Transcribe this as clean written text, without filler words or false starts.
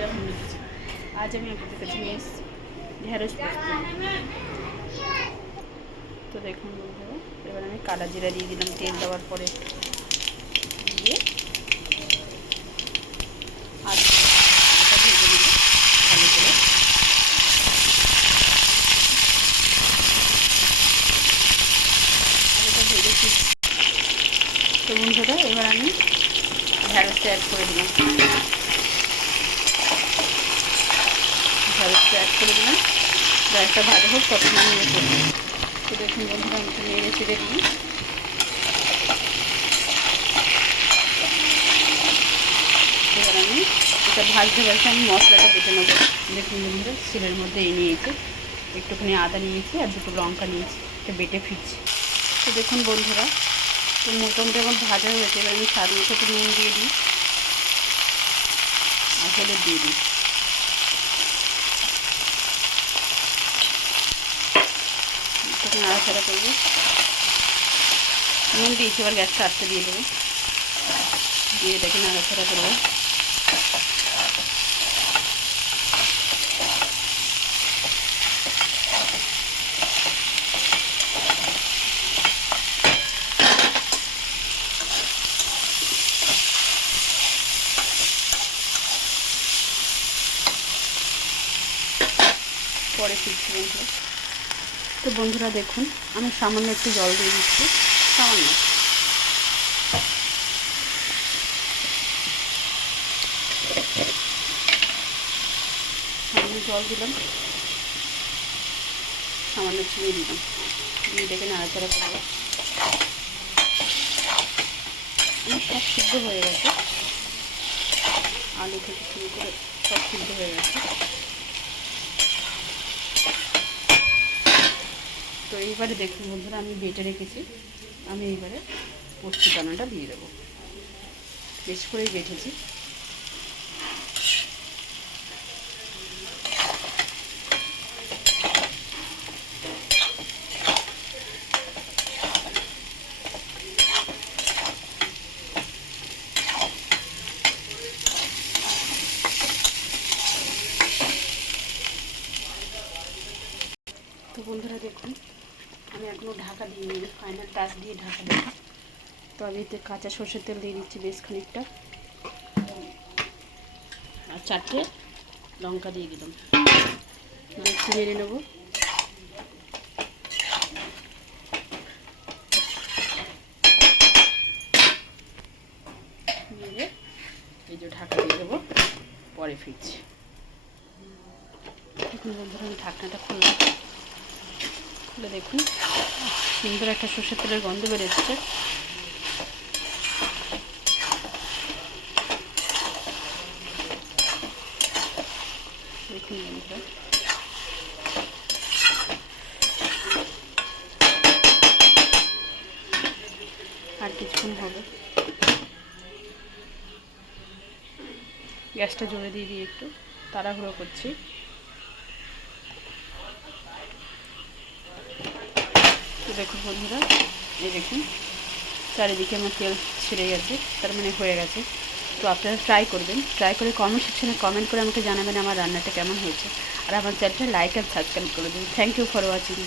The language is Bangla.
সেরকম লিখেছি। আজ আমি আপনাদের কাছে নিয়ে এসেছি ঢেঁড়স পোস্ত। তো দেখুন বন্ধুরা, এবার আমি কালা জিরা দিয়ে দিলাম তেল দেওয়ার পরে, দিয়ে আলু ভেজে নেব ভালো করে। আলুটা ভেজেছি। তো বন্ধুরা, এবার আমি ঢেঁড়সটা অ্যাড করে দিলাম। ঢেঁড়সটা অ্যাড করে দিলাম, ঢেঁড়সটা ভালো হোক তখন আমি ইয়ে করবো। তো দেখুন বন্ধুরা, আমি তো নেড়ে চেড়ে দিই। এবার আমি এটা ভাজতে ভাজতে আমি মশলাটা বেটে নেবো। দেখুন বন্ধুরা, শিলের মধ্যে এই নিয়েছি, একটুখানি আদা নিয়েছি আর দুটো লঙ্কা নিয়েছি, এটা বেটে ফিরছি। তো দেখুন বন্ধুরা, তো মোটামুটি এখন ভাজা হয়ে গেছে। এবার আমি স্বাদ মতো একটু নুন দিয়ে দিই আর হলুদ দিয়ে দিই। একটু নাড়াচাড়া করবো। নুন দিয়েছি, এবার গ্যাসটা আটকে দিয়ে দেবো, দিয়ে এটাকে নাড়াচাড়া করবো। পরে ফিরছি বন্ধুরা। তো বন্ধুরা দেখুন, আমি সামান্য একটু জল দিয়ে দিচ্ছি, সামান্য। সামান্য জল দিলাম, সামান্য চিনি দিলাম, দিয়ে এটাকে নাড়াচাড়া করবো। আমার সব সিদ্ধ হয়ে গেছে, আলু থেকে শুরু করে সব সিদ্ধ হয়ে গেছে। তো এইবারে দেখুন বন্ধুরা, আমি বেটে রেখেছি, আমি এইবারে পোস্ত দানাটা দিয়ে দেবো। বেশ করেই বেটেছি। তো বন্ধুরা দেখুন, আমি এখনও ঢাকা দিয়ে নিই, ফাইনাল টাচ দিয়ে ঢাকা দিই। তো আমি এতে কাঁচা সর্ষের তেল দিয়ে দিচ্ছি বেশ খানিকটা, আর 4টে লঙ্কা দিয়ে দিলাম, একটু নেড়ে নেবো। নেড়ে এই যে ঢাকা দিয়ে দেবো, পরে ফিরছি। দেখুন বন্ধুরা, আমি ঢাকনাটা খুললাম, খুলে দেখুন সুন্দর একটা সর্ষের তেলের গন্ধ বেরোচ্ছে। দেখুন বন্ধুরা, আর কিছুক্ষণ হবে। গ্যাসটা জোরে দিয়ে দিই, একটু তাড়াহুড়ো করছি। তো দেখুন বন্ধুরা, এই দেখুন চারিদিকে আমার তেল ছেড়ে গেছে, তার মানে হয়ে গেছে। তো আপনারা ট্রাই করবেন, ট্রাই করে কমেন্ট সেকশনে কমেন্ট করে আমাকে জানাবেন আমার রান্নাটা কেমন হয়েছে। আর আমার চ্যানেলটা লাইক আর সাবস্ক্রাইব করে দেবেন। Thank you for watching.